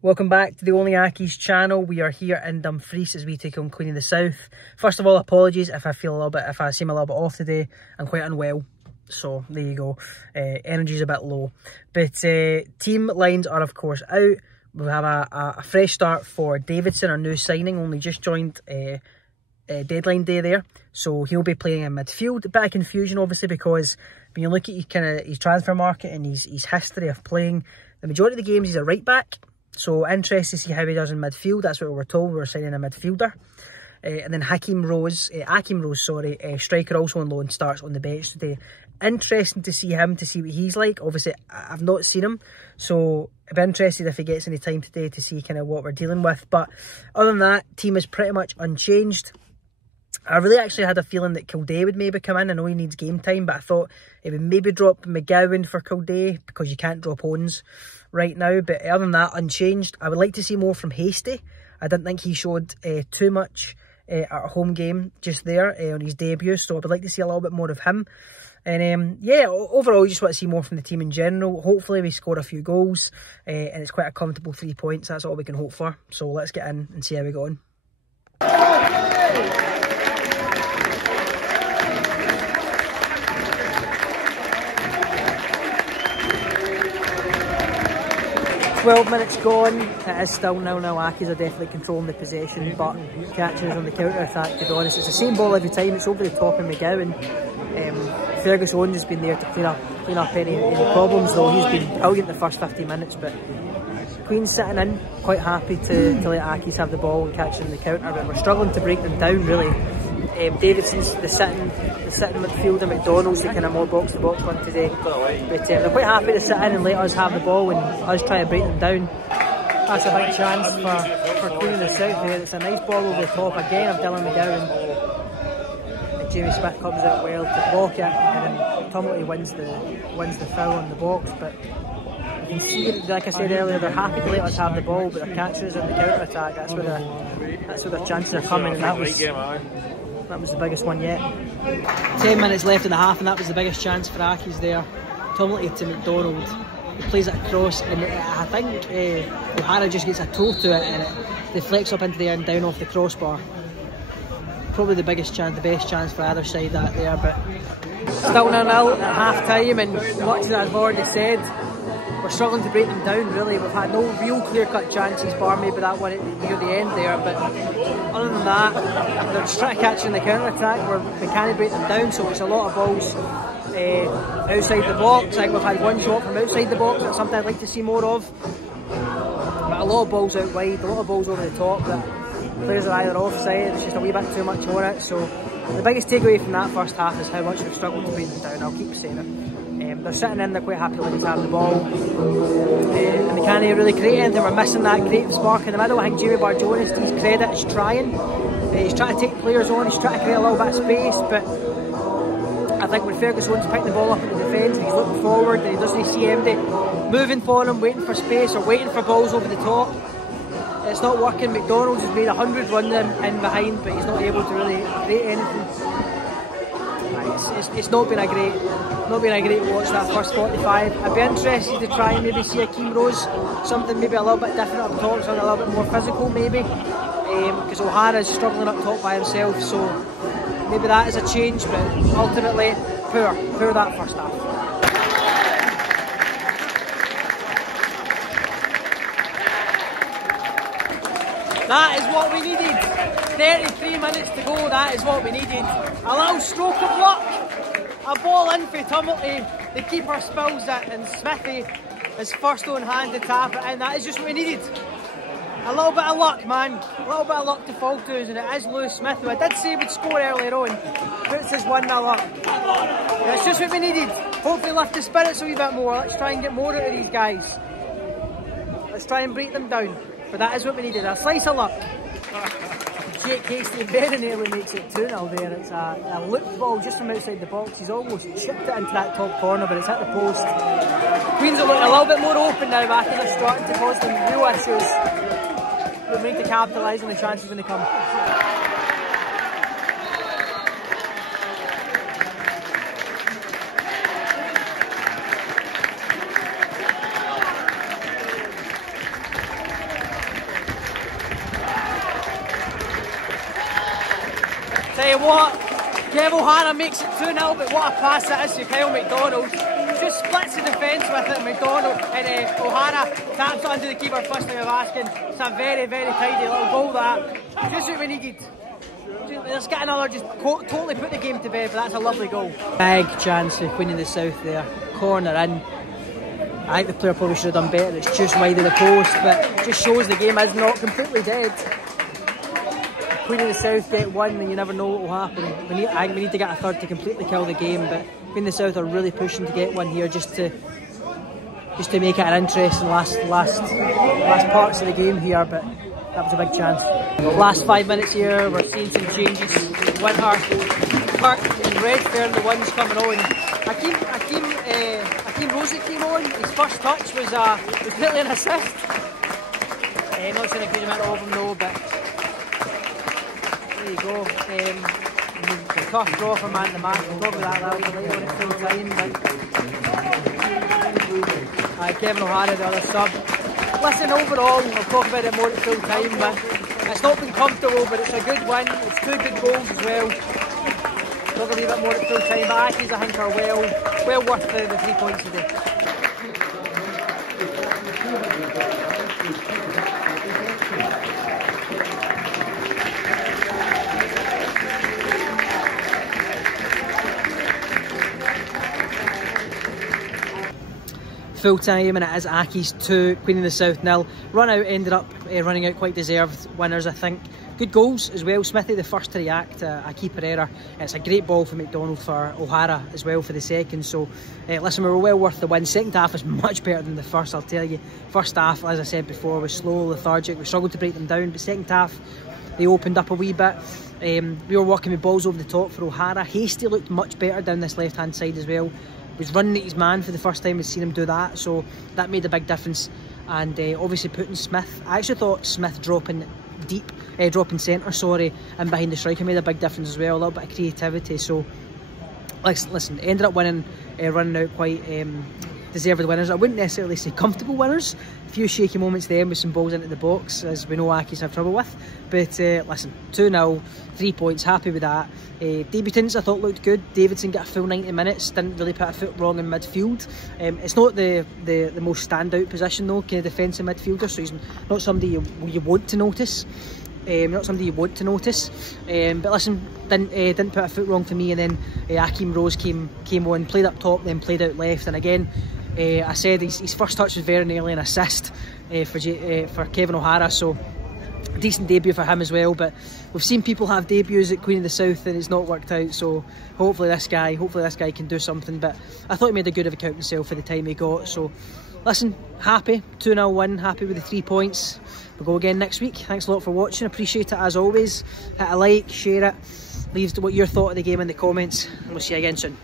Welcome back to the Only Accies channel. We are here in Dumfries as we take on Queen of the South. First of all, apologies if I seem a little bit off today. I'm quite unwell, so there you go. Energy's a bit low, but team lines are of course out. We have a fresh start for Davidson, our new signing, only just joined deadline day there, so he'll be playing in midfield. A bit of confusion obviously, because when you look at his transfer market and his history of playing, the majority of the games he's a right back. So interested to see how he does in midfield. That's what we were told. We were signing a midfielder. And then Akeem Rose, striker, also on loan, starts on the bench today. Interesting to see him, to see what he's like. Obviously, I've not seen him, so I'd be interested if he gets any time today to see kind of what we're dealing with. But other than that, team is pretty much unchanged. I really actually had a feeling that Kildare would maybe come in. I know he needs game time, but I thought he would maybe drop McGowan for Kildare, because you can't drop Owens right now. But other than that, unchanged. I would like to see more from Hasty. I didn't think he showed too much at a home game just there on his debut, so I would like to see a little bit more of him. And yeah, overall, you just want to see more from the team in general. Hopefully we score a few goals, and it's quite a comfortable 3 points. That's all we can hope for. So let's get in and see how we go on. 12 minutes gone. It is still 0-0. Accies are definitely controlling the possession, but Catchers on the counter-attack, to be honest. It's the same ball every time. It's over the top of McGowan. Fergus Owens has been there to clean up any problems, though. He's been brilliant the first 15 minutes, but Queen's sitting in, quite happy to let Accies have the ball and catch it in the counter, but we're struggling to break them down, really. Davidson's the sitting midfielder, McDonald's the kind of more box-to-box one today. But they're quite happy to sit in and let us have the ball and us try to break them down. That's a big chance for Queen of the South there. It's a nice ball over the top again of Dylan McGowan. And Jamie Smith comes out well to block it, and then Tumley wins the foul on the box. But you can see, like I said earlier, they're happy to let us have the ball, but their Catchers in the counter-attack, that's where their chances are coming, and that was the biggest one yet. 10 minutes left in the half, and that was the biggest chance for Accies there. Tumley to McDonald. He plays it across, and I think O'Hara just gets a toe to it, and it deflects up into the air and down off the crossbar. Probably the biggest chance, the best chance for either side that there, but still 0-0 at half time, and much as I've already said, we're struggling to break them down, really. We've had no real clear-cut chances, bar maybe that one near the end there, but other than that, they're just trying to catch in the counter-attack where we can't break them down, so it's a lot of balls outside the box. Like we've had one shot from outside the box, that's something I'd like to see more of. But a lot of balls out wide, a lot of balls over the top that players are either offside, it's just a wee bit too much for it. So the biggest takeaway from that first half is how much we've struggled to break them down. I'll keep saying it. They're sitting in, they're quite happy letting us have the ball, and they can't really create anything. We're missing that creative spark in the middle. I think Jamie Barjonas, to his credit, is trying. He's trying to take players on, he's trying to create a little bit of space, but I think when Fergus Owens picked the ball up in the defence and he's looking forward and he doesn't see anybody moving for him, waiting for space or waiting for balls over the top, it's not working. McDonald's has made 100 runs in behind, but he's not able to really create anything. It's not been a great watch that first 45. I'd be interested to try and maybe see Akeem Rose, something maybe a little bit different up top, something a little bit more physical maybe, because O'Hara's struggling up top by himself, so maybe that is a change, but ultimately poor that first half. That is what we needed. 33 minutes to go, that is what we needed. A little stroke of luck. A ball in for Tumley. The keeper spills it, and Smithy is first on hand to tap it in. That is just what we needed. A little bit of luck, man. A little bit of luck to fall to us, and it is Lewis Smith, who I did say would score earlier on. Puts us 1-0 up. That's just what we needed. Hopefully lift the spirits a wee bit more. Let's try and get more out of these guys. Let's try and break them down. But that is what we needed, a slice of luck. Jake Hasty very nearly makes it 2-0 there. It's a looped ball just from outside the box. He's almost chipped it into that top corner, but it's hit the post. Queens are looking a little bit more open now after they're starting to cause them real issues. We need to capitalise on the chances when they come. Tell you what, Kev O'Hara makes it 2-0, but what a pass that is to Kyle McDonald. Just splits the defence with it, McDonald, and O'Hara taps it under the keeper, first thing I'm asking. It's a very, very tidy little goal that. Just what we needed. Let's get another, just totally put the game to bed, but that's a lovely goal. Big chance for Queen of the South there. Corner in. I think the player probably should have done better. It's just wide of the post, but it just shows the game is not completely dead. Queen of the South get one and you never know what will happen. I think we need to get a third to completely kill the game, but Queen of the South are really pushing to get one here just to make it an interesting last parts of the game here, but that was a big chance. Last 5 minutes here, we're seeing some changes. Winter, Kirk and Redfern, the ones coming on. Akeem Rosie came on, his first touch was nearly an assist. Not saying a great amount of them though, but there you go. The tough draw for man to match. We'll talk about that a little later on at full time. But Kevin O'Hara, the other sub. Listen, overall, we'll talk about it more at full time, but it's not been comfortable, but it's a good win. It's 2 good goals as well. Talk a little bit more at full time, but Accies I think are well worth the 3 points today. Full time, and it is Accies 2, Queen of the South 0. Run out ended up running out quite deserved winners, I think. Good goals as well. Smithy the first to react, a keeper error. It's a great ball for McDonald, for O'Hara as well for the second. So listen, we were well worth the win. Second half was much better than the first, I'll tell you. First half, as I said before, was slow, lethargic. We struggled to break them down, but second half they opened up a wee bit. We were working with balls over the top for O'Hara. Hasty looked much better down this left hand side as well. Was running at his man for the first time. We've seen him do that, so that made a big difference. And obviously putting Smith, I actually thought Smith dropping centre, sorry, and behind the striker made a big difference as well. A little bit of creativity. So listen, ended up winning, running out quite deserved winners. I wouldn't necessarily say comfortable winners. A few shaky moments there with some balls into the box, as we know Accies have trouble with. But listen, 2-0, 3 points, happy with that. Debutants I thought looked good. Davidson got a full 90 minutes, didn't really put a foot wrong in midfield. It's not the most standout position though, kind of defensive midfielder, so he's not somebody you want to notice. But listen, didn't put a foot wrong for me. And then Akeem Rose came on, played up top, then played out left. And again, I said his first touch was very nearly an assist for Kevin O'Hara, so decent debut for him as well. But we've seen people have debuts at Queen of the South and it's not worked out, so hopefully this guy can do something. But I thought he made a good of account himself for the time he got. So listen, happy 2-0 win, happy with the 3 points. We'll go again next week. Thanks a lot for watching, appreciate it as always. Hit a like, share it, leave what your thought of the game in the comments, and we'll see you again soon.